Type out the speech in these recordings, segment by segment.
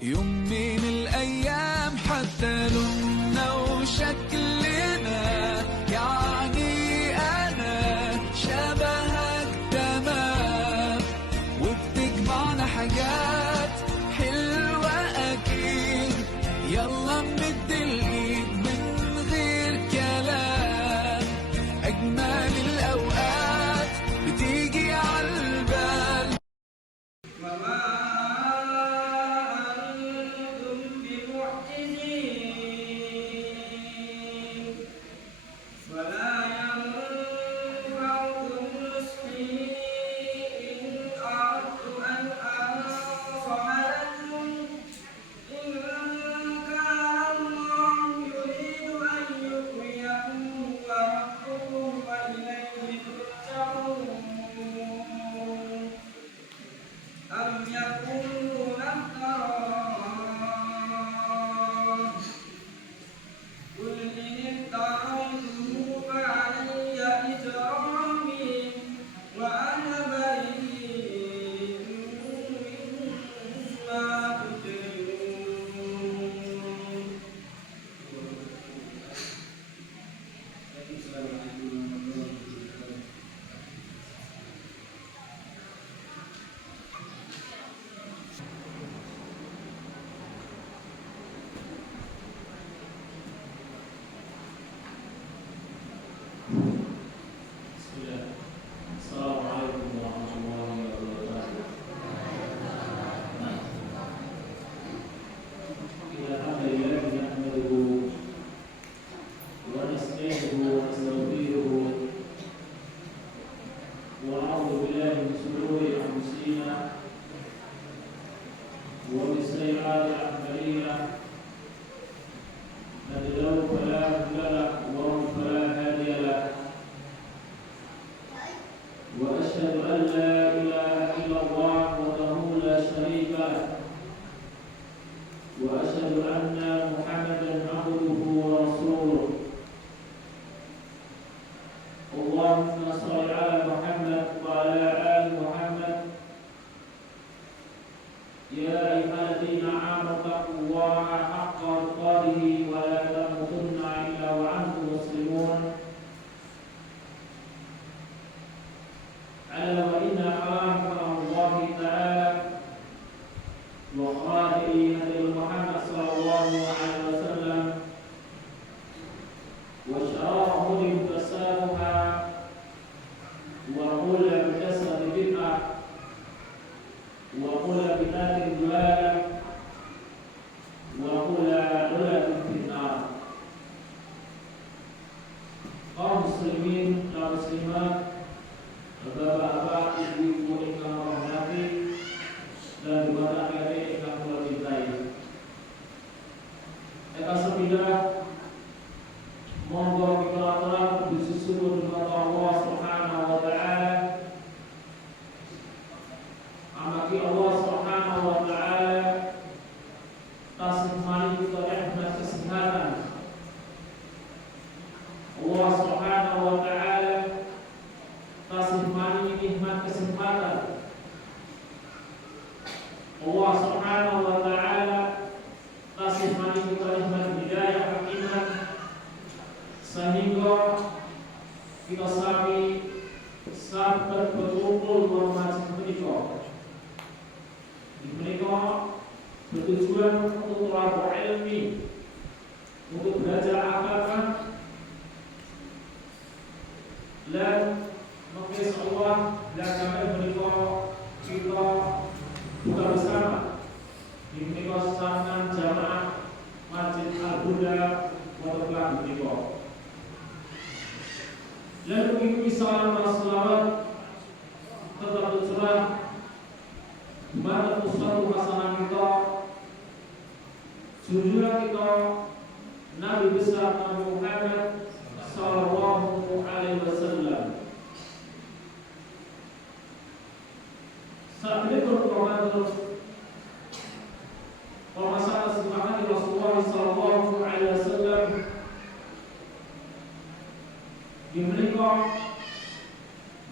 يوم من الأيام حتى لوننا وشكلنا، يعني أنا شبهك تمام، وبتجمعنا حاجات حلوة أكيد. يلا نمد الإيد من غير كلام، أجمل الأوقات بتيجي عالبال.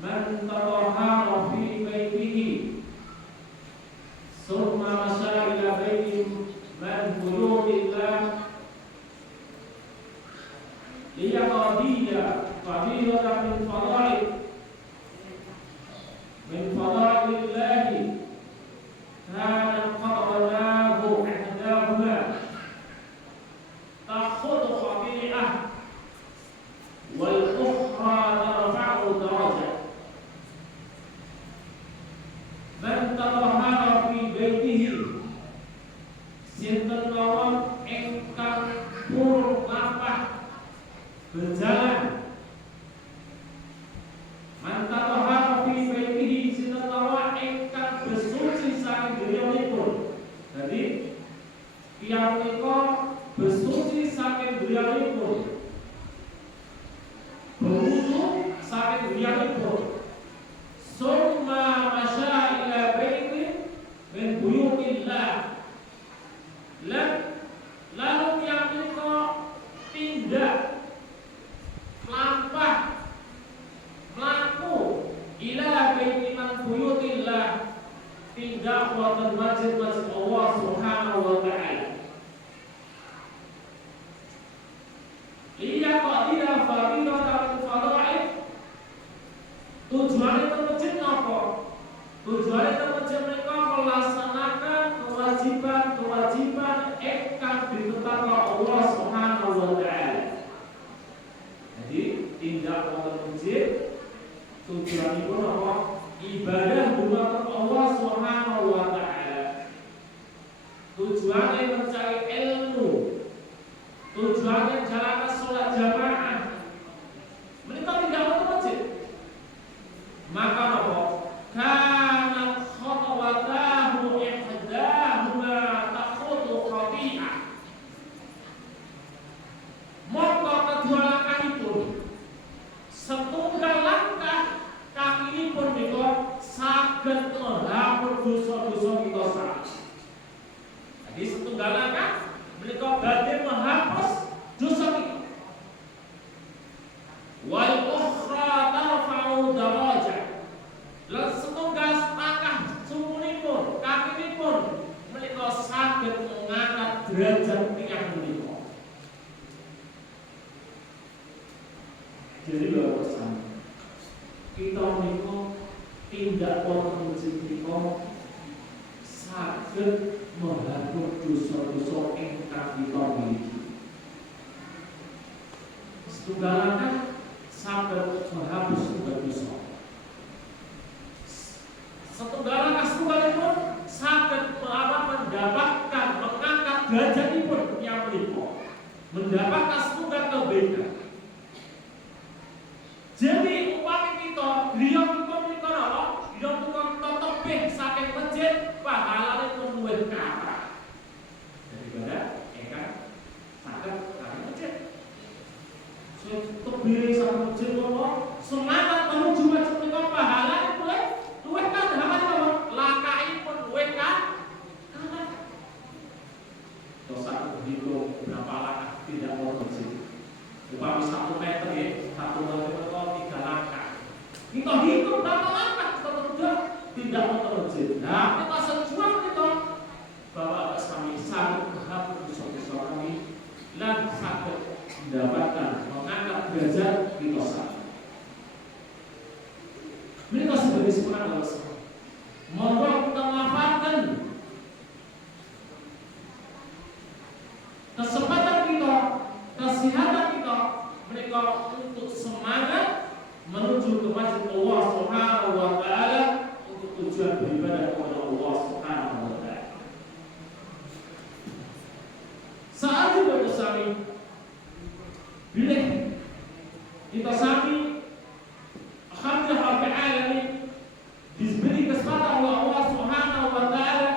Man tatahhara fi baitihi summa masya ila baiti fadilatan min fadaillahi kana qadanahu ihdahuma takhudhu khati'ah wal ukhra tarfa'u darajah. Man tatahhara fi baitihi sinten mawon ingkang purun lampah berjalan. Man tatahhara fi baitihi sinten mawon ingkang bersuci saking griyanipun. Jadi tiyang menika bersuci saking griyanipun, berwudu saking griyanipun. Summa masya ila baitin min buyutillah. Lalu yang menika tindak melampah melaku ila baitin min buyutillah, tindak wonten masjid-masjid Allah Subhanahu wa taala. Iya qadira fardatan fardhain. Tujuane masjid napa? Tujuane masjid menika melaksanakan kewajiban-kewajiban ingkang ditetapkan Allah Subhanahu wa taala. Jadi tindak wonten masjid tujuanipun apa? Ibadah dumateng Allah Subhanahu wa taala. Tujuane mencari ilmu, tujuannya jalan sholat jamaah. Menika tidak wonten masjid. Maka apa? Kanat khatawatahu ihdahuma takhudhu khati'ah. Maka kedua langkahipun, setunggal langkah kakinipun menika saged menghapus dosa-dosa kita sak. Jadi setunggal langkah menika badhe menghapus dosa kita. Wal ukhra tarfa'u darajah. Lan setunggal langkah sumunipun kakinipun menika saged mengangkat derajat tiyang menika. Jadi Bapak Sami, kita menika tindak wonten masjid menika saged menghapus dosa-dosa ingkang kita miliki. Setunggal langkah saged menghapus dosa. Setunggal langkah setunggalipun saged mendapatkan mengangkat derajatipun yang menika, mendapatkan setunggal kebaikan. Jadi upami kita griya menika napa? Griya menika kita tebih saking masjid, pahalane pun luwih kathah daripada ingkang saged saking masjid. Tebih saking masjid napa? Semangat menuju masjid menika pahalane luwih kathah napa? Langkahipun luwih kathah. Dosa hitung berapa langkah tidak mau masjid. Upami 1 meter ya, 1 meter 3 langkah. Kita hitung berapa langkah sudah tidak mau masjid. Nah, kita sejuang kita Bapak kami sangat menghapus dosa-dosa kami dan sangat mendapatkan mengangkat derajat kita sendiri. Mereka sebagai semangat Allah. Monggo kita manfaatkan kesempatan kita, kesehatan kita, mereka untuk semangat menuju ke masjid Allah Subhanahu wa taala untuk tujuan beribadah kepada Allah Subhanahu wa taala. Saat itu sami bila kita sami alhamdulillah rabbil alamin diberi kesempatan oleh Allah Subhanahu wa taala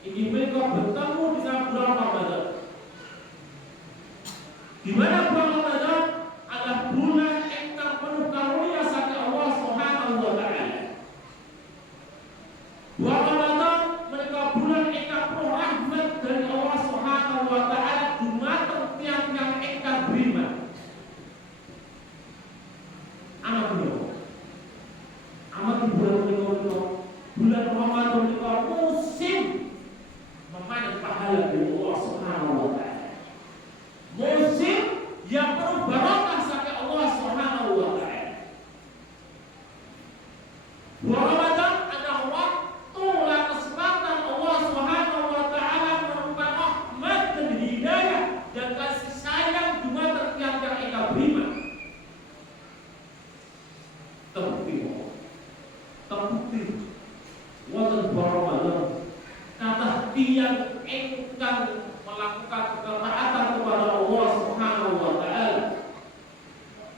ingin mereka bertemu dengan bulan Ramadan. Di mana bulan Ramadan adalah bulan ingkang penuh karunia saking Allah Subhanahu wa taala. Bulan Ramadan mereka bulan ingkang penuh rahmat dari Allah Subhanahu wa taala dumateng tiang-tiang ingkang beriman. Amat bulan Ramadan menika musim memanen pahala dari Allah Subhanahu wa taala. Musim yang penuh barokah saking Allah Subhanahu Bulan Ramadan adalah waktu dan kesempatan Allah Subhanahu wa taala merupakan rahmat dan hidayah dan kasih sayang dumateng tiang-tiang ingkang beriman. Terbukti wonten bulan Ramadan kathah tiyang ingkang melakukan ketaatan kepada Allah Subhanahu wa taala.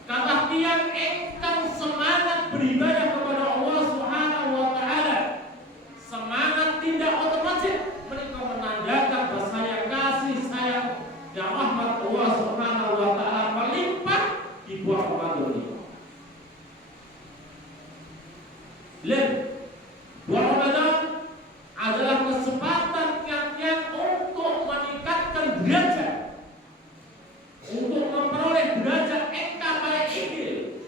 Kathah tiyang ingkang semangat beribadah kepada Allah Subhanahu wa taala. Semangat tidak otomatis mereka menandakan bahwasanya kasih sayang dan rahmat Allah Subhanahu wa taala melimpah di bulan Ramadan ini. Bulan Ramadan adalah kesempatan yang untuk meningkatkan derajat, untuk memperoleh derajat engkang paling ideal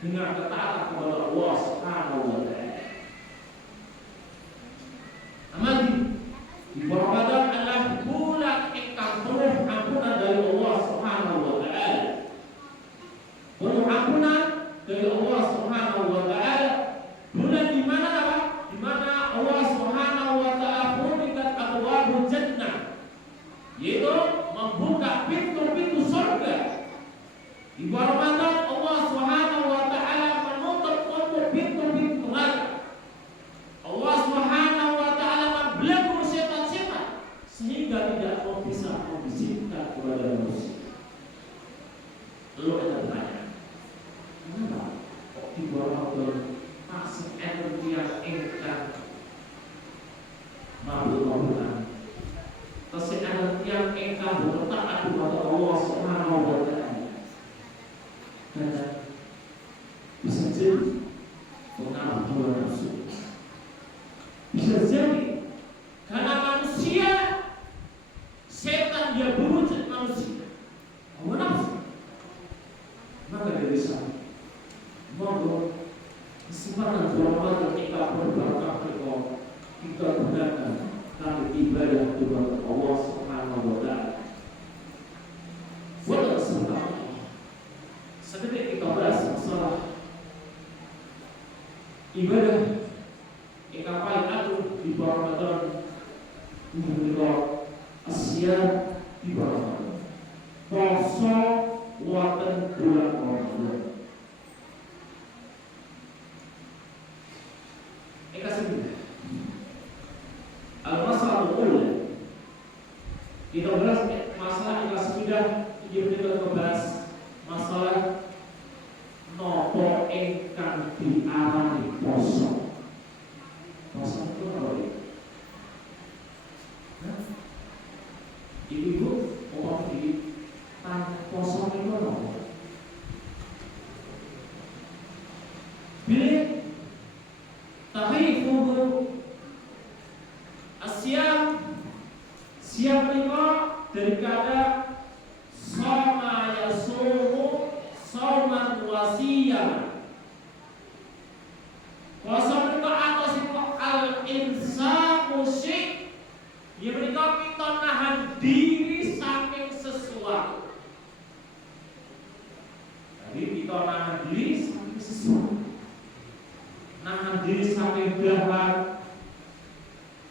dengan ketaatan kepada Allah Subhanahu wa taala. Amadi di bulan Ramadan adalah bulan engkang penuh ampunan dari Allah Subhanahu wa taala. Penuh ampunan dari Allah Subhanahu wa taala. Bulan di mana apa? Di mana Allah Subhanahu wa taala memberikan abwaabul jannah, yaitu membuka pintu-pintu surga. Di bulan Ramadan Allah Subhanahu wa taala menutup pintu-pintu neraka. Allah Subhanahu wa taala membelenggu setan-setan sehingga tidak bisa membisikkan kepada manusia. Lalu ada tanya, kenapa kok di bulan Ramadan masih energi yang engkang mabul-mabulan, masih energi yang engkang bertaat kepada Allah Subhanahu wa taala? Karena bisa jadi pengaruh hawa nafsu, bisa jadi karena manusia, setan dia berwujud manusia, hawa nafsu. Maka dari sana monggo kesempatan Ramadan kita berbarakah kita gunakan kami ibadah kepada Allah Subhanahu wa taala. Pada kesempatan sedikit kita bahas masalah ibadah yang paling agung di bulan Ramadan, menurut asyam di bulan Ramadan. Puasa wonten bulan Ramadan. Al-masalah ula kita bahas masalah yang sudah kita bahas masalah nopo engkang diarani poso. Poso itu apa ya? Ibu mau di poso itu apa? Bila tahifu siap lima daripada sama yasumu sauman wasiyah. Puasa mereka atas itu al-insamu syik, ya mereka kita nahan diri saking sesuatu. Jadi kita nahan diri saking sesuatu, nahan diri saking dahar,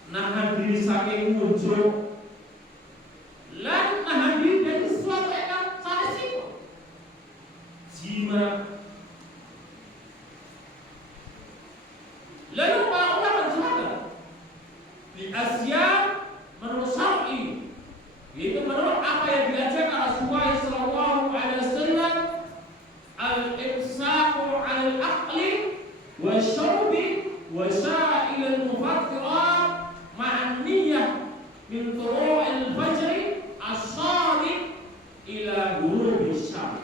nahan diri saking muncul, lan nahan diri dari sesuatu yang salah sifat jima. Lalu para ulama menjelaskan di Asia menurut syar'i, yaitu menurut apa yang diajarkan Rasulullah sallallahu alaihi wasallam, al-imsaku 'alal aqli wa syurbi wa sa'il al-mufattirat ma'an niyyah min turu'il fajri as-shadiq ila ghurubi syams.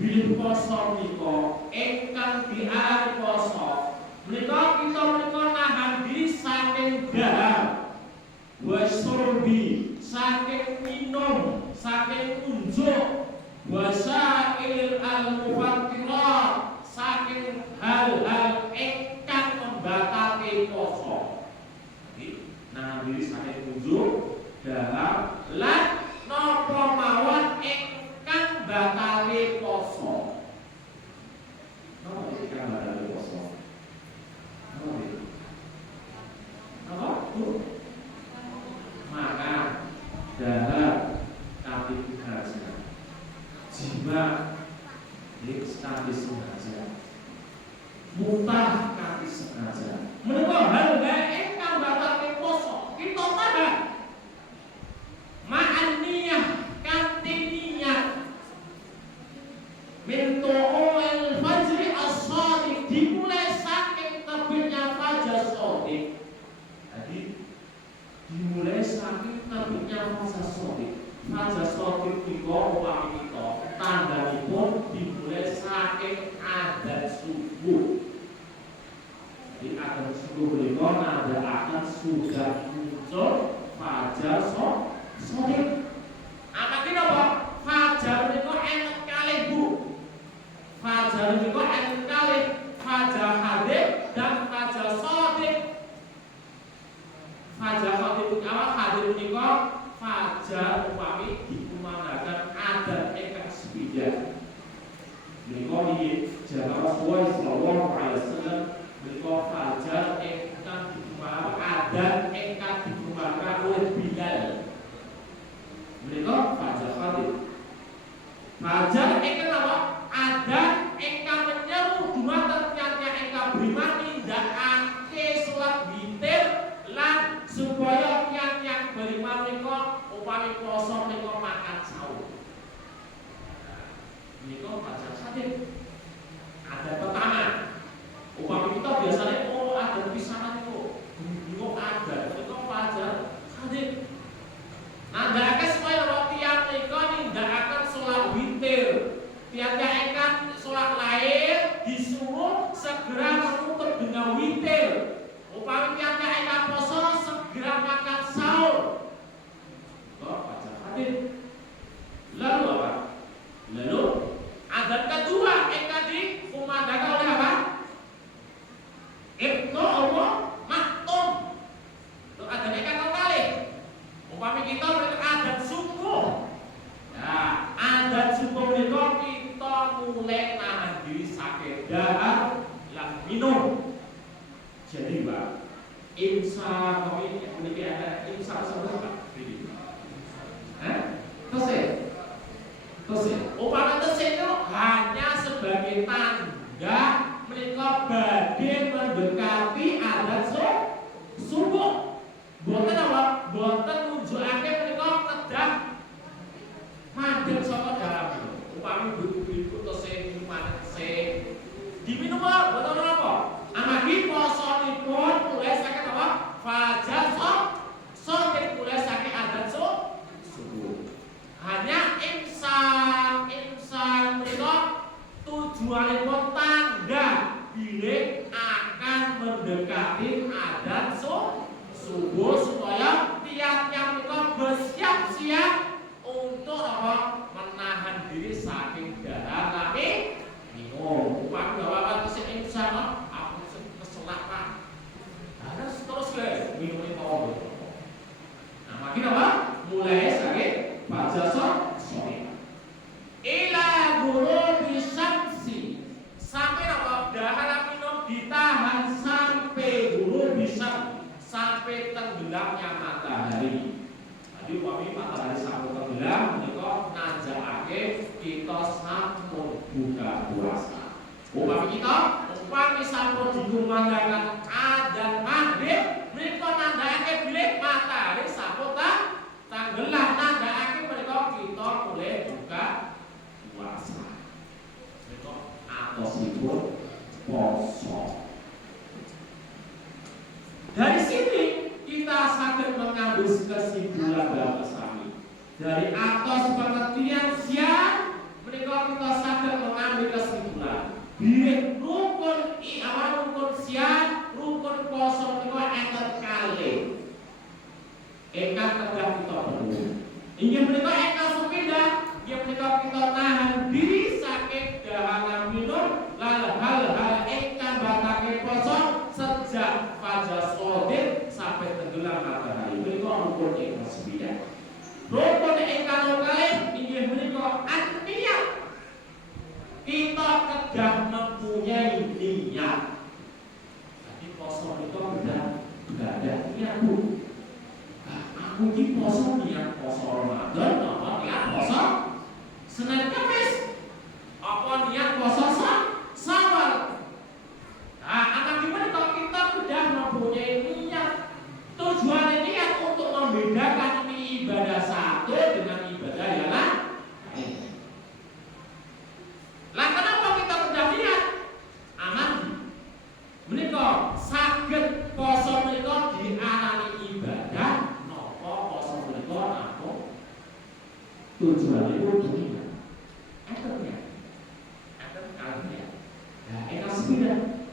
Bilih poso menika ingkang diarani poso menika kita nahan diri saking dahar, wasurbi saking minum, saking unjuk, wasail al-mufattirat saking hal-hal ingkang membatalkan poso. Jadi nahan diri saking unjuk, dahar, lan napa mawon ingkang batalke poso. nggih kanthi sengaja. Muntah kanthi sengaja. Menika hal ingkang batalke poso. Kita tahan. Ma'an niyah kanthi niat. Min tu'ul fajri as-shadiq dimulai saking terbitnya fajar shadiq. Jadi dimulai saking terbitnya fajar shadiq. Fajar shadiq niku upami kita tandhanipun dimulai saking adzan subuh. Jadi adzan subuh menika nandhakaken sudah muncul fajar shadiq. Amargi napa? Fajar menika enek kalih Bu. Fajar menika enek kalih fajar hadid dan fajar shadiq. Fajar shadiq menika hadid menika fajar upami dikumandhaken adzan ingkang sepidak. Menika di jaman Rasulullah sallallahu alaihi wasallam menika fajar ingkang dikumandhaken adzan ingkang dikumandhaken oleh Bilal. Menika fajar hadid. Fajar ingkang apa? Adzan ingkang menyeru dumateng tiyang ingkang beriman nindakake salat witir lan supaya tiyang beriman menika upami poso menika makan sahur. Menika fajar hadid. Ada pertama. Upami kita biasanya ada pisanan itu. Bingung ada. Menika fajar hadid. Nandhakake supaya tiyang menika nindakaken salat witir. Tiyang ingkang salat lair disuruh segera menutup dengan witir. Upami tiyang ingkang poso segera makan sahur. Kok fajar hadid. Lalu apa? Lalu adzan kedua ingkang dikumandhaken oleh apa? Ibnu Allah maktum. Itu adzan ingkang kalih. Upami kita adzan subuh. Ya, adzan subuh menika kita mulai nahan diri saking dahar lan minum. Jadi Pak, imsak kami memiliki ada imsak seberapa? Tesih. Upama tesih itu hanya sebagai tanda menika badhe mendekati adzan subuh. Boten apa? Boten nunjukake menika kedah mandeg saka dalam. Upami ibu-ibu tesih minuman tesih diminum boten apa? Amargi posonipun mulai saking apa? Fajar shadiq mulai saking adzan subuh. Hanya imsak menika tujuanipun tanda bilih akan mendekati adzan subuh supaya tiap-tiap menika bersiap-siap untuk apa? Menahan diri saking dahar tapi minum. Upami bapak tesih imsak aku keselak Pak. Terus guys, minum mau. Nah, makin apa? Mulai saking fajar shadiq. Ila ghurubi syamsi. Sampai apa? Dahar minum ditahan sampai ghurubi syamsi, sampai tenggelamnya matahari. Tadi upami matahari sampun tenggelam menika nanjakake kita sampun buka puasa. Upami sampun dikumandhaken adzan maghrib menika nandhakake bilih matahari sampun tenggelam, nandhakake menika kita mulai buka puasa. Menika atosipun poso. Dari sini kita saged mengambil kesimpulan dalam sami. Dari atos pengertian siang menika kita saged mengambil kesimpulan. Bilih rukun rukun siang, rukun poso menika enten kalih. Ingkang kedah kita perlu. Inggih menika ingkang sepindah, inggih menika kita nahan diri saking daharan minum lan hal-hal ingkang batalake poso sejak fajar shadiq sampai tenggelam matahari. Menika rukun ingkang sepindah. Rukun ingkang kalih inggih menika an-niyat. Kita kedah mempunyai niat. Jadi poso menika berada niat Bu. Aku iki poso niat poso Ramadan apa niat poso Senin Kamis? Apa niat poso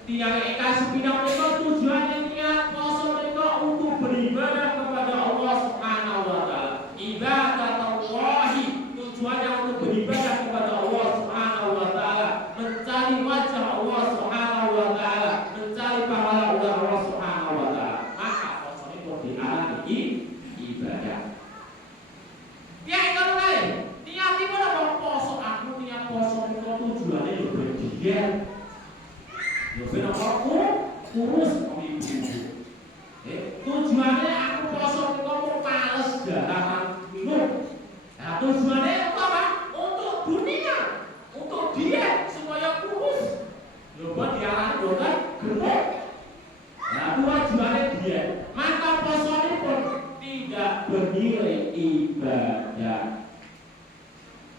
Tiang ingkang sepindah menika tujuannya niat poso menika untuk beribadah kepada Allah Subhanahu wa taala. Ibadatullahi, tujuannya untuk beribadah kepada Allah Subhanahu wa taala, mencari wajah Allah Subhanahu wa taala, mencari pahala Allah Subhanahu wa taala. Maka poso itu diarani ibadah. Tiang ingkang lain, niatipun apa poso? Aku niat poso menika tujuannya yo berdiat. Yo ben kurus ibu. Tujuannya aku poso menika mau males dalaman minum. Nah, tujuannya apa? Untuk dunia, untuk diet supaya kurus. Yo buat diarani dokter gemuk. Nah, tujuannya diet. Maka poso pun tidak bernilai ibadah.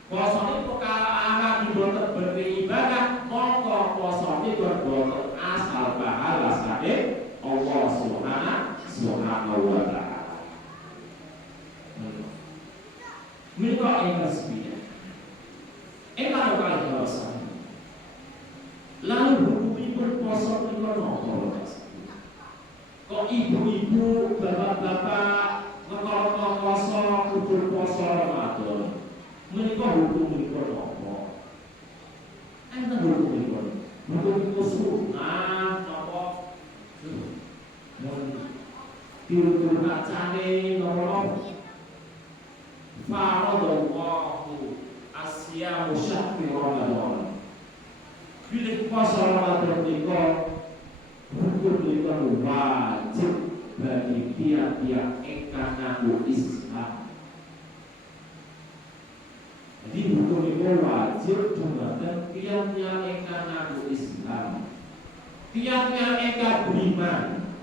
Poso itu kalau akan diboten beribadah, mongko poso itu boten asal pahala saking Allah Subhanahu wa taala. Menika ingkang sepindah. Ingkang kalih kawasa. Lalu hukumipun poso menika napa? Kok ibu-ibu, bapak-bapak ngerti poso kudu poso Ramadan. Menika hukum menika napa? Enten hukum menika. Hukum menika sunah napa? Mun tiru-tiru kacane napa? Faradallahu asyamu syahri Ramadan. Bila puasa Ramadan menika hukum menika wajib bagi tiap-tiap ingkang nganggo Islam. Jadi hukum itu wajib dumateng tiap-tiap ingkang nganggo Islam, tiap-tiap ingkang beriman.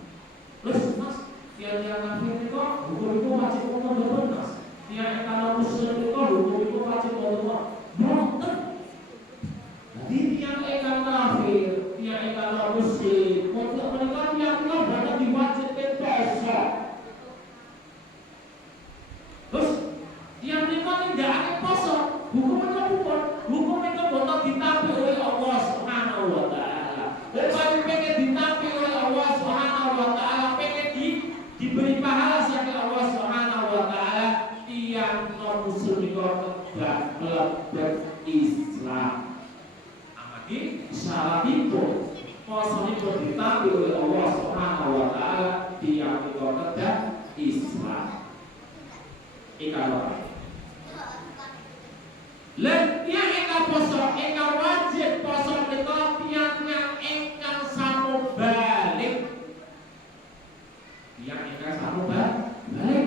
Terus mas, tiap-tiap kafir itu hukum itu wajib untuk mas. Tiap ingkang muslim itu hukum itu wajib untuk boten. Jadi tiap ingkang kafir, tiap ingkang muslim, untuk mereka tiap-tiap boten diwajibkan poso. Terus tiap mereka tidak ada poso. Hukum itu boten ditampi oleh Allah Subhanahu wa taala. Upami pengen ditampi oleh Allah Subhanahu wa taala, pengen diberi pahala saking Allah Subhanahu wa taala, tiyang non muslim iku tidak mlebet Islam. Amati syaratipun poso itu ditampi oleh Allah Subhanahu wa taala, tiyang iku tidak Islam. Ikawah lan tiang ingkang poso ingkang wajib poso menika tiang ingkang sampun balik. Tiang ingkang sampun balik.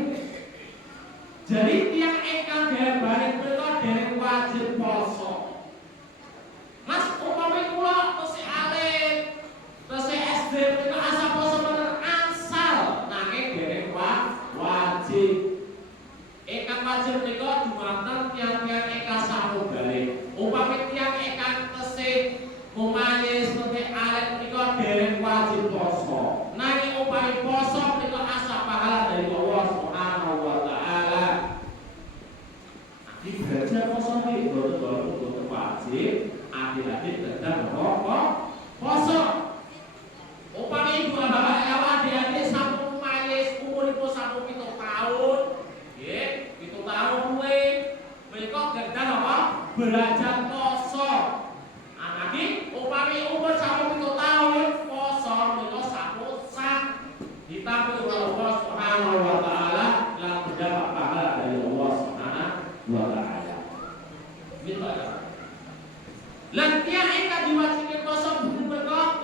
Jadi tiang ingkang balik menika dereng wajib poso. Mas upami kula tesih alit, tesih SD menika asal poso bener asal nanging dereng wajib. Ingkang wajib menika dumateng tiang-tiang ingkang sampun balik. Upami tiang ingkang tesih mumayyiz seperti alit menika dereng wajib poso. Nanging upami poso menika asal pahala dari Allah Subhanahu wa taala. Iki belajar poso iki boten wajib, adik-adik tetap apa? Poso. Upami ibu bapak adik-adik sampun mumayyiz umuripun sampun 7 tahun. Itu tahu mereka gadah apa? Belajar poso. Anaki upami umur sampun 7 tahun poso mereka sampun sah ditampi oleh Allah Subhanahu wa taala lan mendapat pahala dari Allah Subhanahu wa taala. Minta ya. Lan tiang ingkang diwajibkan poso mereka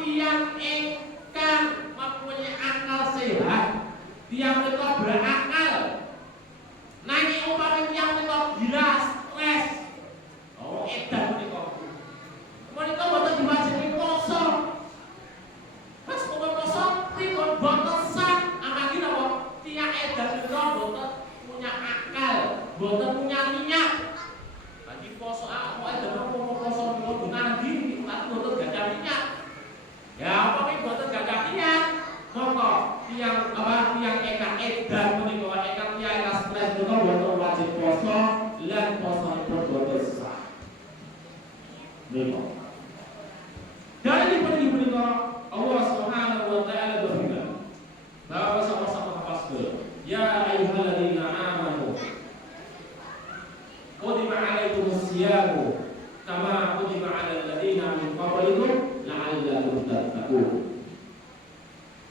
tattaqun.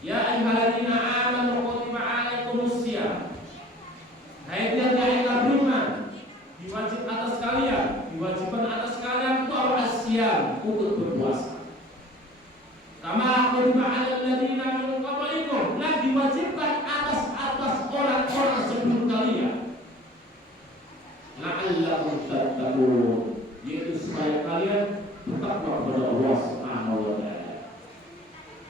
Ya ayyuhalladzina amanu kutiba 'alaikumusiyam. Hai yang beriman, diwajib atas kalian, diwajibkan atas kalian itu al-asyam, untuk berpuasa. Kama kutiba 'alal ladzina min qablikum, dan diwajibkan atas orang-orang sebelum kalian. La'allakum tattaqun, yaitu supaya kalian bertakwa kepada Allah Subhanahu wa taala.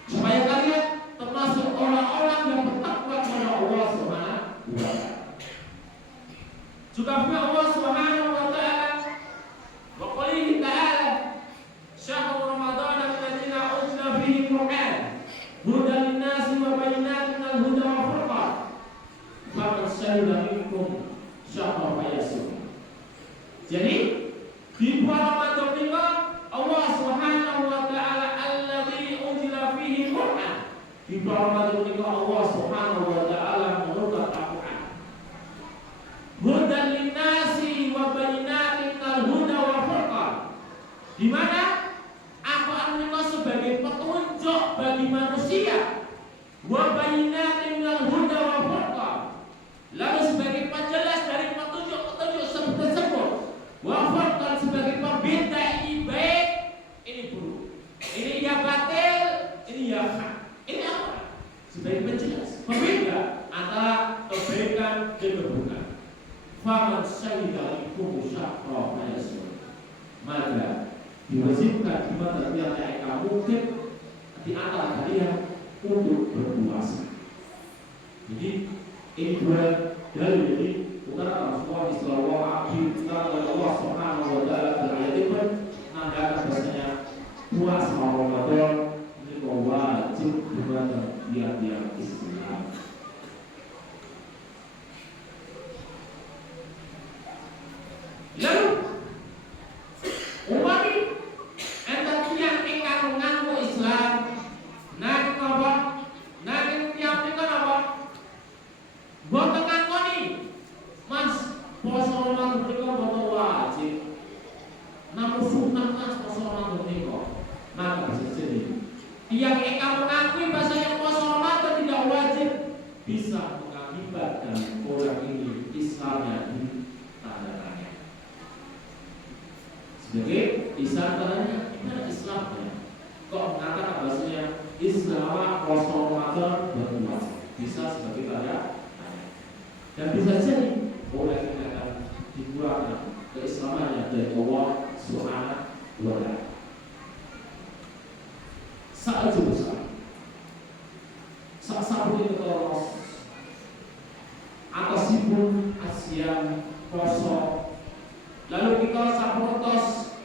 Supaya kalian termasuk orang-orang yang bertakwa kepada Allah Subhanahu wa taala. Juga firman Allah Subhanahu wa taala, wa qoulihi ta'ala, syahrul ramadan alladziina unzila fihi al-Qur'an hudan lin-nasi wa bayyinatin minal huda wal furqan faman syahida minkum syahra falyasum. Jadi di bulan Ramadan ini Allah Subhanahu wa taala alladzi unzila fihi al-Qur'an, di bulan Ramadan ini Allah Subhanahu wa taala menurunkan Al-Qur'an. Hudan linnasi wa bayyinatin minal huda wal furqan, di mana Al-Qur'an itu sebagai petunjuk bagi manusia, wa bayyinatin minal huda wal furqan, lalu sebagai penjelas dari petunjuk-petunjuk tersebut, wa furqan sebagai pembeda ini baik, ini buruk, ini ya batil, ini ya hak. Ini apa? Sebagai penjelas, pembeda antara kebaikan dan keburukan. Faman syahida minkum syahra falyasum, maka diwajibkan di mana tiap-tiap mungkin di antara kalian untuk berpuasa. Jadi ini bulan dari utara Rasulullah sallallahu alaihi wasallam, Allah Subhanahu wa taala berayat itu menandakan bahasanya puasa Ramadan itu wajib kepada tiap-tiap Islam. Lalu umami enten tiyang ingkang ngaku Islam nanging apa? Nanging tiyang niku napa? Boten ngakoni Mas, poso Ramadan niku boten wajib. Namun sunah Mas poso Ramadan niku. Maka bisa jadi tiyang ingkang mengakui bahasanya poso Ramadan tidak wajib bisa mengakibatkan orang ini Islamnya ditanda-tanya. Sebagai isyaratnya gimana Islamnya? Kok mengatakan bahasanya Islam poso Ramadan berpuasa? Bisa sebagai tanda tanya. Dan bisa jadi orang ini akan dikurangkan keislamannya dari Allah Subhanahu wa taala. Saat besar, saat itu terus atasipun asyam poso. Lalu kita saprotos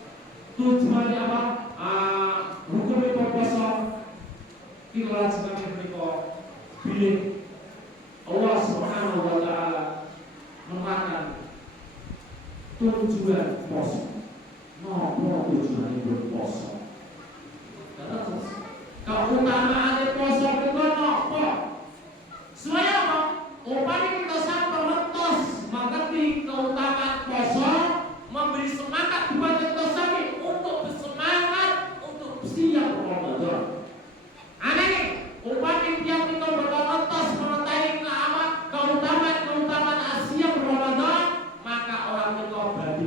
tujuannya apa? Hukum itu poso. Kita lanjutkan mereka pilih Allah Subhanahu wa taala menerangkan tujuan poso. Nopo tujuan berposo? Keutamaan poso itu nopo? Supaya apa? Upaya kita sampai mentos mengerti keutamaan poso, memberi semangat kepada kita sendiri untuk bersemangat untuk siap Ramadan. Aneh, upaya yang kita mentos mengetahui keutamaan siap Ramadan, maka orang itu berarti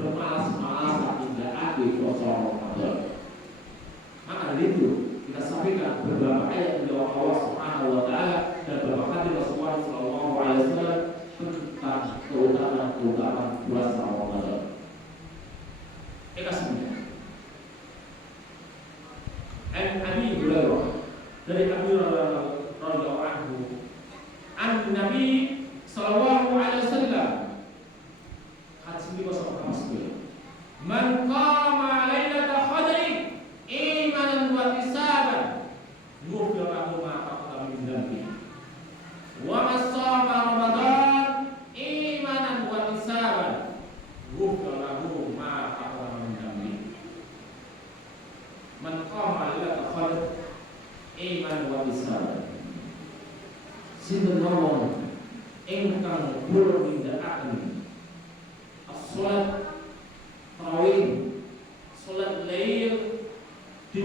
bermalas-malasan tidak ada poso Ramadan. Maka dari itu kita sampaikan beberapa ayat dari Allah Subhanahu wa taala dan beberapa hadis Rasulullah sallallahu alaihi wasallam tentang keutamaan puasa Ramadan. Kita semuanya. Abi Hurairah dari Abu Hurairah radhiyallahu anhu, an Nabi sallallahu alaihi wasallam, hadis ini kosong masuk. Man qama lailatal qadri imanan wa ihtisaban ghufira lahu ma taqaddama min dhanbi wa man shama ramadan imanan wa ihtisaban ghufira lahu ma taqaddama min dhanbi. Man qama lailatal qadr imanan wa ihtisaban, sinten mawon ingkang kula nindakaken as-shalat tarawih, salat lail di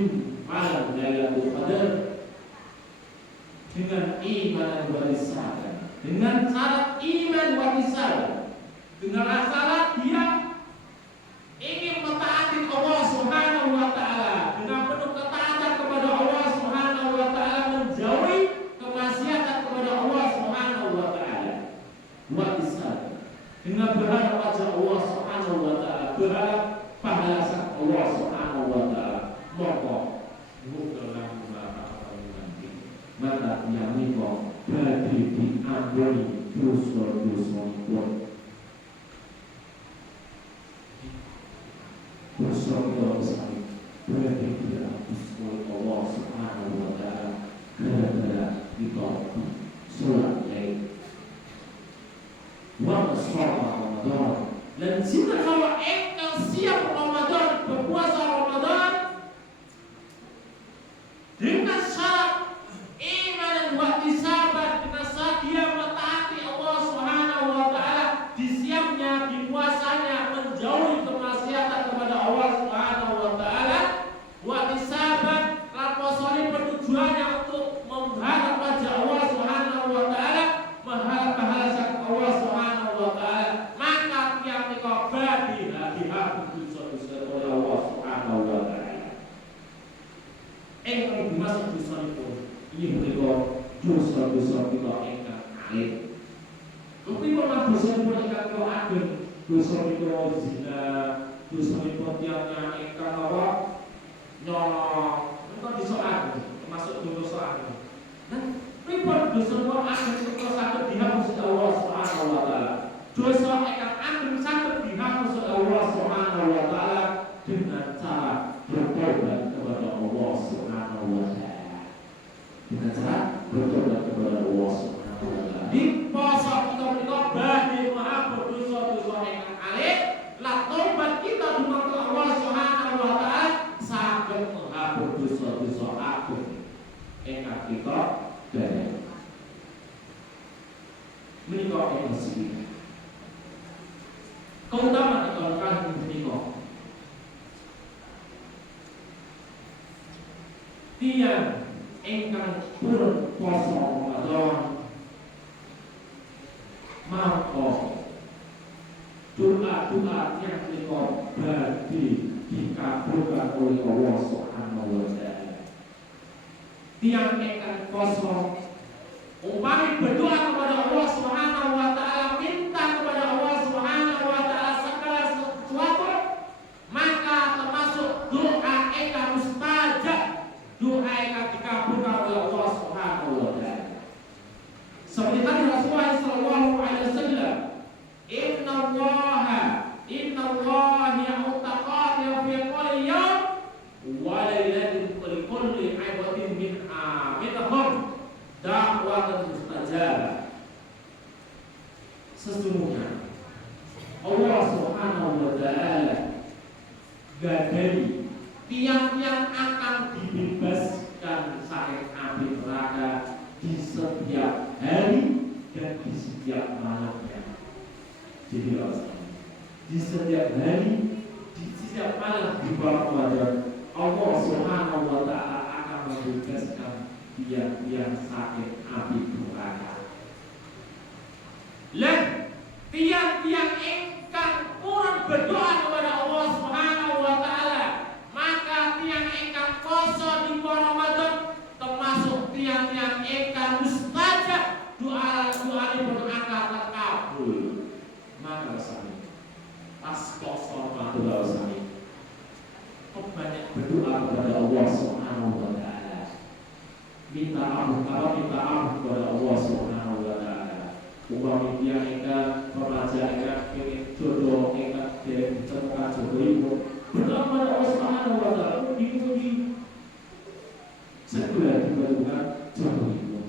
dengan syarat iman wa ihsan, dengan syarat dia ingin mentaati Allah Subhanahu wa taala dengan penuh ketaatan kepada Allah Subhanahu wa taala, menjauhi kemaksiatan kepada Allah Subhanahu wa taala. Wa ihsan, dengan berharap wajah Allah Subhanahu wa taala, berharap pahala Allah Subhanahu wa taala. Maka dalam maka yang menika badhe diampuni dosa-dosanipun. Dosa kita besar badhe dihapus oleh Allah Subhanahu wa taala gara-gara kita salat lain. Wa shoma Ramadan, dan jika kalau engkau siap Ramadan, berpuasa Ramadan dengan syarat iman dan wahtisaban, dengan syarat dia mentaati Allah Subhanahu wa taala di siapnya, di puasanya, menjauhi kemaksiatan kepada Allah Subhanahu wa taala, wahtisaban lan posone tujuannya untuk mengharap wajah Allah Subhanahu wa taala, mengharap pahala Allah Subhanahu wa taala, maka tiap nika badhe dihapus dosa-dosa oleh Allah Subhanahu wa taala. Engkau dimasuk dosa-dosa ini menika dosa-dosa kita ingkang alit. Kuwi malah dosa-dosa ingkang kita ageng, dosa kita zina, dosa kita tiang-tiang ingkang apa nyolong, itu dosa ageng, termasuk dosa ageng. Nah, pripun dosa kita ageng kita saged dihapus oleh Allah Subhanahu wa taala. Dosa ingkang ageng saged dihapus oleh Allah Subhanahu wa taala dengan cara bertobat kepada Allah Subhanahu wa taala. Dengan cara bertobat kepada Allah Subhanahu wa taala. Di poso kita menika badhe menghapus dosa-dosa ingkang alit, lan tobat kita dumateng Allah Subhanahu wa taala saged menghapus dosa-dosa agung ingkang kita badhe. Menika emosi. Keutamaan ingkang menika tiang ingkang purun poso Ramadan mangko doa-doa yang menika badhe dikabulkan oleh Allah Subhanahu wa taala. Tiang ingkang poso umpami berdoa kepada Allah Subhanahu wa taala, minta kepada Allah Subhanahu wa taala segala sesuatu, maka termasuk doa ingkang mustajab, doa yang dikabulkan oleh Allah Subhanahu wa taala. Seperti tadi Rasulullah sallallahu alaihi wasallam, inna Allah ya'taqadu fi kulli yawm wa lailatin kulli 'ibatin min amithum da'watan mustajabah. Sesungguhnya Allah Subhanahu wa taala gadai tiang-tiang akan dibebaskan saking api neraka di setiap hari dan di setiap malamnya. Jadi di setiap hari, di setiap malam di bulan Ramadan, Allah Subhanahu wa taala akan membebaskan tiang-tiang sakit api neraka. Dan tiang-tiang ingkang purun berdoa kepada Allah Subhanahu wa taala, maka tiang ingkang poso di bulan Ramadan termasuk tiang-tiang ingkang mustajab, doa-doanipun akan terkabul. Maka rasanya pas poso Ramadan rasanya banyak berdoa kepada Allah Subhanahu wa taala, minta ampun kepada Allah Subhanahu wa taala. Umpama tiang ingkang remaja ingkang kenging jodoh ingkang dereng ditemukan jodohipun, berdoa kepada Allah Subhanahu wa taala, mugi-mugi segera ditemukan jodohipun.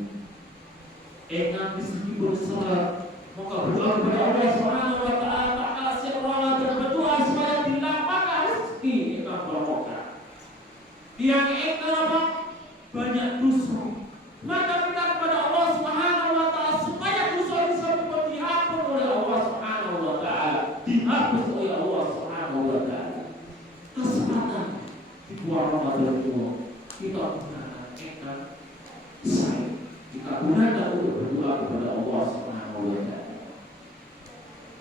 Ingkang disebut salat, maka berdoa kepada Allah Subhanahu wa taala, tak siap Ramadan berdoa supaya dilapangkan rezeki ingkang barokah. Tiang ingkang apa? Banyak dosa, maka minta kepada Allah Subhanahu wa taala supaya dosa-dosa dihapus oleh Allah Subhanahu wa taala, dihapus oleh Allah Subhanahu wa taala. Kesempatan di bulan Ramadan itu kita gunakan kita gunakan untuk berdoa kepada Allah Subhanahu wa ta'ala.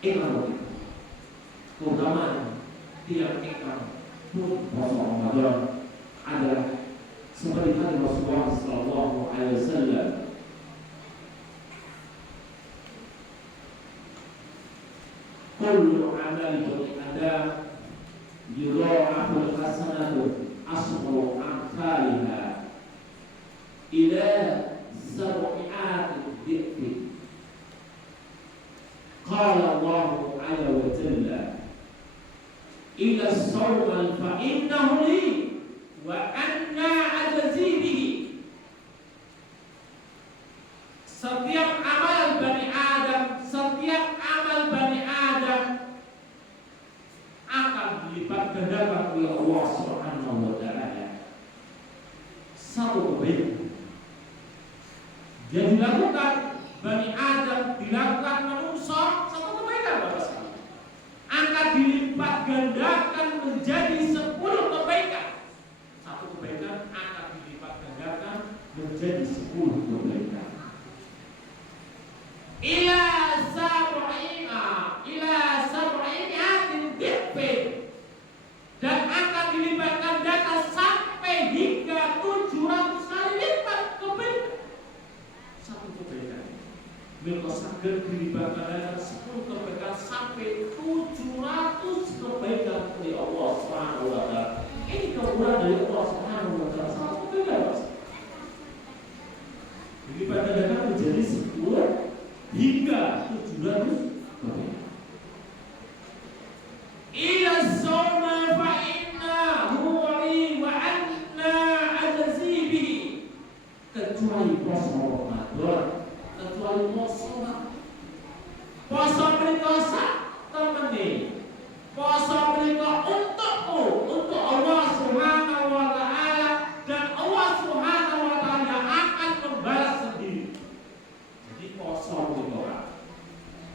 Iklan keutamaan tiap iklan pun puasa Ramadan adalah seperti hadis Rasulullah sallallahu alaihi wasallam, kullu amali bani adam yudha'afu al-hasanatu asru amsalha ila sab'ati dhi'fi. Qala Allah azza wa jalla ila as-sawma fa innahu li wa anna ajzi bihi. Setiap amal Bani Adam, setiap amal Bani Adam akan dilipat gandakan oleh Allah Subhanahu wa ta'ala. Satu kebaikan yang dilakukan Bani Adam, dilakukan manusia, satu kebaikan Bapak sekalian, akan dilipat gandakan menjadi 10 kebaikan. Satu kebaikan akan dilipat gandakan menjadi 10 kebaikan. Ila sab'inatin dhifin, dan akan dilipat gandakan sampai hingga 700 kali lipat kebaikan. Satu kebaikan mereka saged dilipat gandakan 10 kebaikan sampai 700 kebaikan oleh Allah Subhanahu wa ta'ala. Ini kemurahan dari Allah Subhanahu wa ta'ala. Satu kebaikan dilipat gandakan menjadi 10 hingga 700 kebaikan. Ila sawma fa innahu li wa anna ajzi bihi. Kecuali puasa Ramadan, kecuali puasa mereka sak temene, puasa mereka untukku, untuk Allah Subhanahu wa ta'ala, dan Allah Subhanahu wa ta'ala akan membalas sendiri. Jadi puasa mereka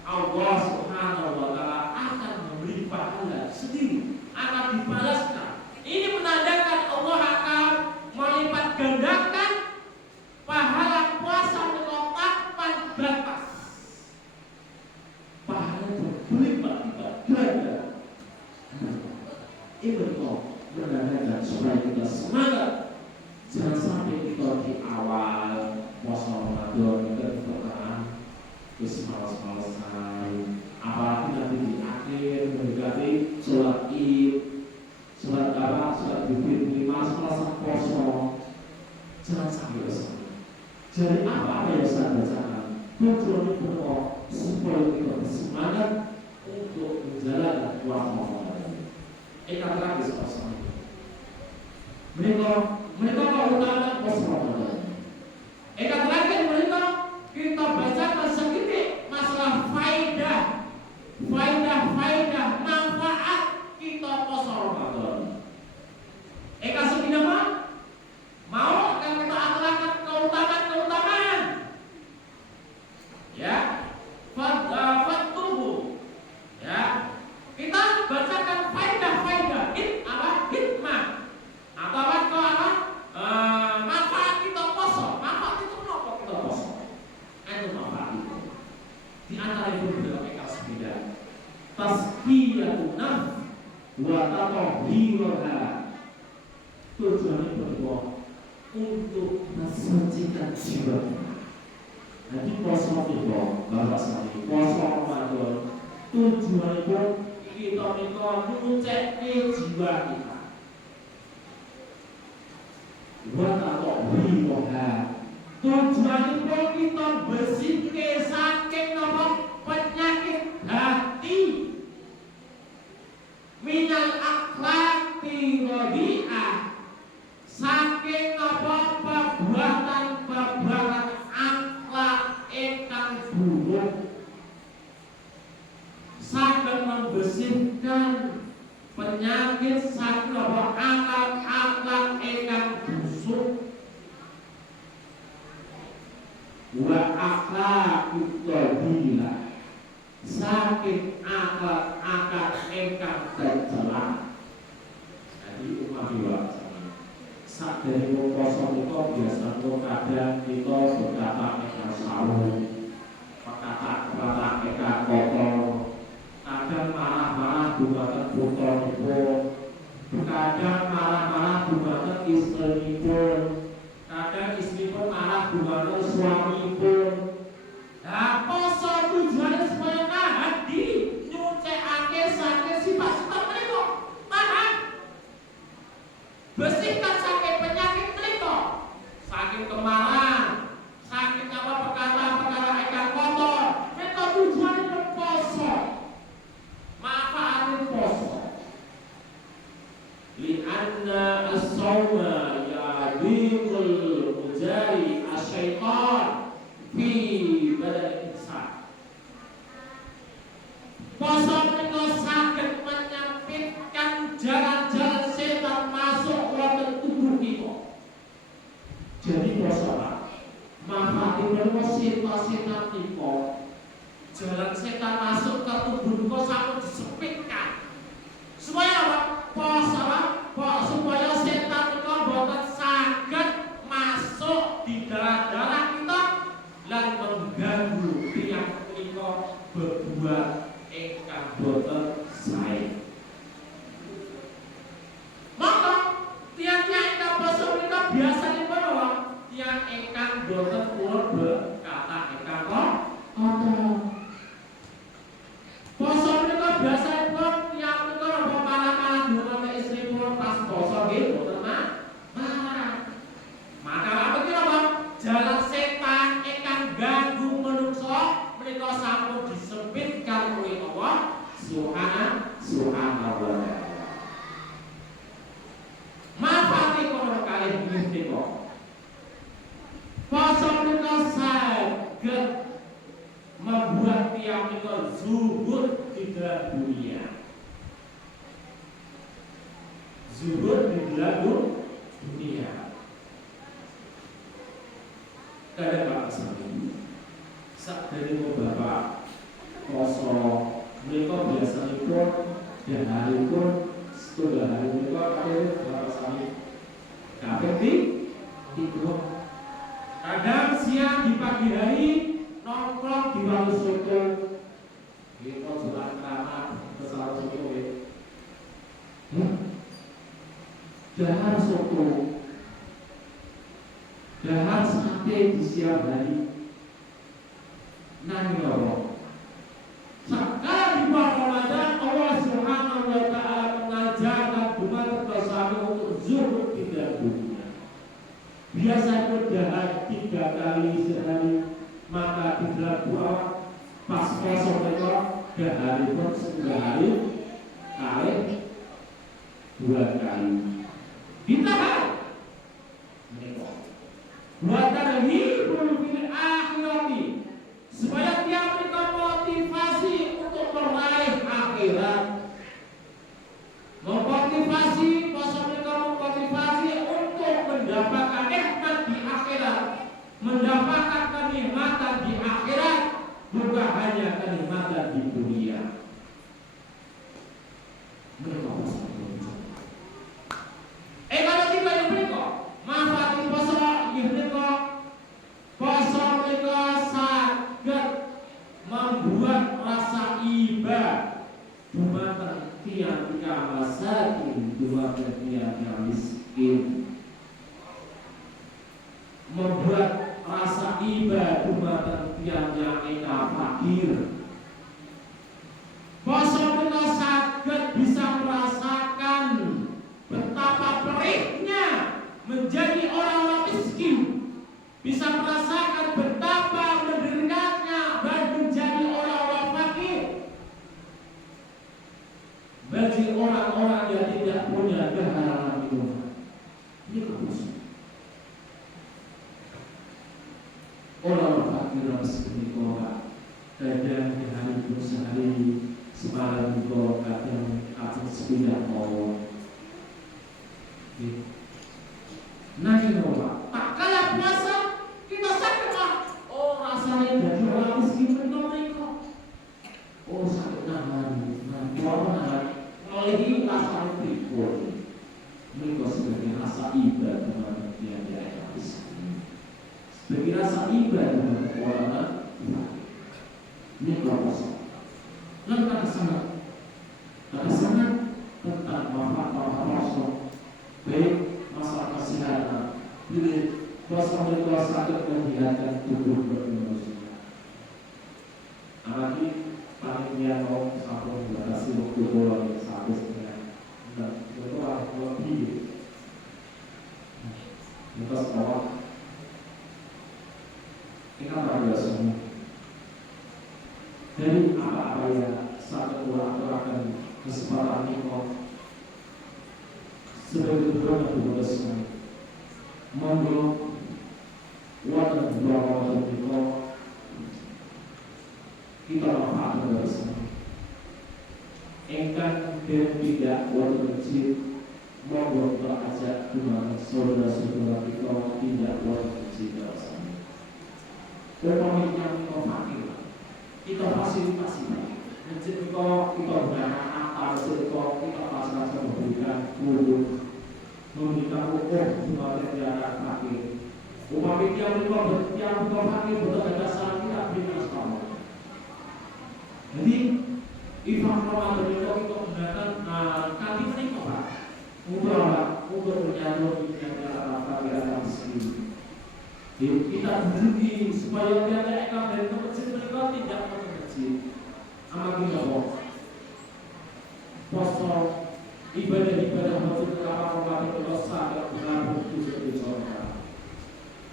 Allah Subhanahu wa ta'ala akan memberi pahala sendiri, akan dibalaskan. Ini menandakan Allah akan melipat gandakan pahala puasa mereka tanpa batas. Pahala berlipat-lipat ganda. Ini betul menandakan supaya kita semangat. Jangan sampai kita di awal puasa Ramadan kita bertahan terus malas-malasan, apalagi nanti di akhir mendekati sholat Id, sholat Idul malas-malasan kosong. Jangan sampai kesana. Jadi apa yang saya bacakan tujuannya berdoa supaya kita bersemangat untuk menjalankan puasa Ramadan. Kata lagi sama mereka keutamaan puasa Ramadan. Kata lagi mereka kita bacakan sedikit masalah faidah manfaat kita puasa Ramadan. Kasih nama mau akan kita akalkan keutamaan. Ya, fatuhu. Ya, kita bacakan faidah hikmah atau apa? Manfaat kita puasa. Manfaat itu apa kita puasa? Itu manfaat itu. Di antara itu beberapa kasih tazkiyatun nafs wa tatahhiruha. Tujuannya berdoa untuk mensucikan jiwa. Jadi puasa itu, Bapak sekalian, puasa Ramadan tujuannya kita mengucapkan jiwa kita. Wa tatahhiruha. Tujuannya kita bersihkan saking penyakit hati. Minal akhlaqi rabi'ah, saking perbuatan akhlak ingkang buruk. Saged membersihkan penyakit saking akhlak ingkang busuk. Wa akhlaqut thabilah, saking akhlak ingkang tercela. Jadi umat dewa sak dari poso kita biasa kadang kita berkata ingkang sawu, perkataan kata kita kotor, kadang marah-marah bukan putra-putri, kadang marah-marah bukan istri pun, kadang istri pun marah bukan suami pun. Nah, poso tujuannya supaya nahan di nyucekake saking sifat-sifat mereka, nahan bersihkan saking penyakit mereka, saking kemarahan, saking apa perkara-perkara ikan kotor. Mereka tujuannya berposo, manfaatin poso. Lianna as-sawma yadikul mujari asyaitan fi badan insan. Poso mereka sakit menyampingkan jalan-jalan setan masuk ke tubuh kita. Jadi poso manfaatin mereka setan kita. Jalan setan masuk ke tubuh kita sampai disempitkan. Supaya apa? Supaya setan itu boten saged masuk di darah-darah kita lan mengganggu tiyang punika berbuat ingkang boten sae. Maka tiyang-tiyang ingkang poso menika biasanipun apa? Tiyang ingkang boten purun berkata ingkang kotor. Poso menika biasanipun tiyang menika apa malah durung istri pun pas poso nggih boten marah. Maka apa kira apa? Jalan setan ingkang ganggu manungsa menika sampun disempitkan oleh Allah Subhanahu wa taala. Manfaate kono kalih menika. Poso menika saged membuat tiyang menika zuhud di dalam dunia. Zuhud di dalam dunia. Kadang Pak Sami, sak dari Bapak poso mereka biasanya pun dan hari pun setelah hari mereka ada Bapak Sami kapan tidur. Kadang siang di pagi hari nongkrong di warung soto, kita jalan kamar ke salah soto dahar soto, dahar sate di siang hari. Nang Allah sekali di bulan Ramadan Allah Subhanahu wa taala mengajarkan umat bersama untuk zuhud di dalam dunia. Biasanya dahar 3 kali sehari, maka di dalam bulan pas poso mereka dahar pun 10 hari kali 2 kali. Ditahan mereka buatan hibur fil akhirati, supaya dia mereka motivasi untuk meraih akhirat, memotivasi poso mereka memotivasi untuk mendapatkan nikmat di akhirat, mendapatkan kenikmatan di akhirat, bukan hanya kenikmatan di dunia. Mereka kalau tiba yang mereka manfaatin poso mereka, poso mereka saged membuat rasa iba dumateng tiyang-tiyang masakin, dumateng tiyang-tiyang miskin, membuat rasa iba dumateng tiyang-tiyang ingkang fakir. Poso mereka saged bisa merasakan betapa perihnya menjadi orang-orang miskin, bisa merasakan betapa menderitanya menjadi orang-orang fakir, bagi orang-orang yang tidak punya keharapan itu. Ini bagus. Orang-orang fakir dan miskin itu kadang di hari itu sehari semalam itu kadang akan sepindah mau. Nah ini orang tak kalah puasa kita sakit lah. Oh rasanya jadi orang miskin mereka. Oh sakit nahan, melihat rasa pikir. Mereka sebagai rasa ibadah kepada dia miskin, sebagai rasa ibadah kepada orang. mikrofosa. Lalu ada sangat tentang manfaat rasa, baik masalah kesehatan, pilih kuasa sakit menyehatkan tubuh manusia. Apalagi panitia mau sampai membatasi waktu bola yang seharusnya itu lebih kita semua ini kan pada semua dari apa-apa yang satu akan kesempatan ini sebagai beberapa tugas monggo wadah beberapa itu kita manfaatkan bersama. Engkang dan tidak wadah kecil monggo berajak dengan saudara-saudara kita tidak wadah kecil bersama. Pemiliknya kita fasilitasi masjid kita berdana akal serta kita pasrah memberikan guru memberikan hukum sebagai tiada fakir upami tiap fakir betul dasar kita berikan sama. Jadi Ifam Ramadan itu kita gunakan kali menikah untuk menyatu dengan fakir miskin. Kita berdiri supaya tiada ekam dari kecil mereka tidak kecil. Amat kita poso ibadah wajib utama membantu dosa dan mengampuni dosa dosa.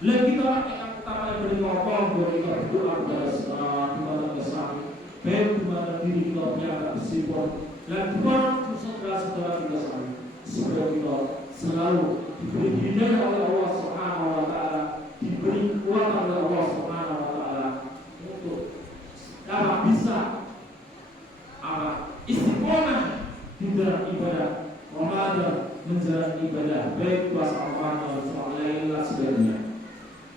Lalu kita akan utama yang berdoa kita berdoa kepada Tuhan baik kepada diri kita yang bersifat dan Tuhan saudara-saudara kita supaya kita selalu diberi hidayah oleh Allah Subhanahu Wa Taala, diberi kekuatan oleh Allah Subhanahu Wa Taala untuk dapat bisa istiqomah di dalam ibadah Ramadan, menjalani ibadah baik puasa Ramadan sampai sebagainya.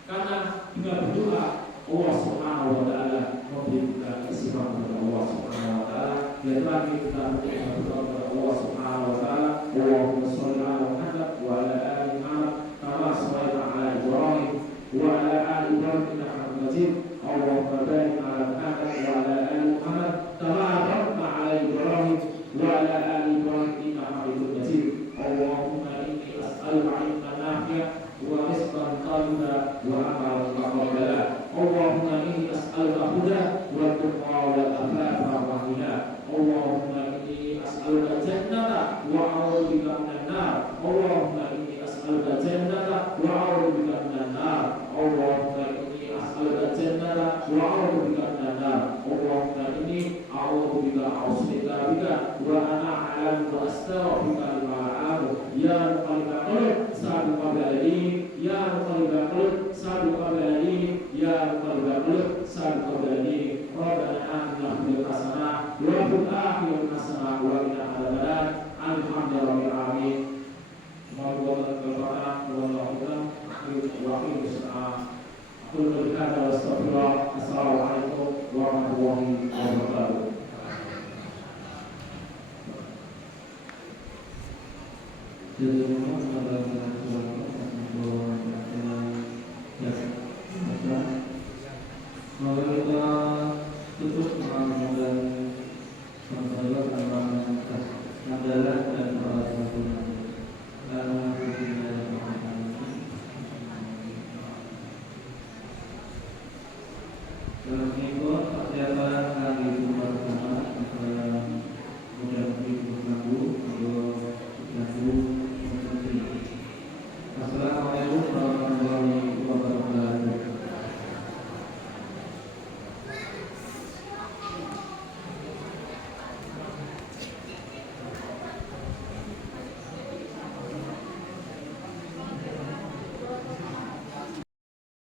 Karena kita berdoa Allah Subhanahu Wa Taala memberikan istiqomah kepada Allah Subhanahu Wa Taala. Dan lagi kita berdoa kepada Allah Subhanahu Wa Taala. Allahumma sholli ala Muhammad wa ala ali Muhammad kama shallaita ala Ibrahim wa ala ali Ibrahim innaka Hamidum Majid. Allahumma barik ala Muhammad wa ala ali Muhammad kama barakta ala Ibrahim wa ala ali Ibrahim innaka Hamidum Majid. Allahumma inni as'aluka ilman nafi'an wa rizqan thayyiban wa amalan mutaqabbala. Allahumma inni as'aluka huda wa tuqa wal afafa wa ghina. Allahumma inni as'aluka jannata wa a'udzu bika minan nar. Allahumma inni as'aluka jannata wa a'udzu bika minan nar. Allahumma inni as'aluka jannata wa a'udzu bika minan nar. Allahumma inni a'udzu bika wa ana a'lamu wa astaghfiruka lima a'lamu. Ya muqallibal qulub sabbit qalbi, ya muqallibal qulub sabbit qalbi, ya muqallibal qulub sabbit qalbi. Rabbana atina fid dunya hasanah wa fil akhirati hasanah wa qina adzabannar. Alhamdulillahirabbil alamin. Wallahu ta'ala wallahu a'lam. Assalamualaikum warahmatullahi wabarakatuh. Jadi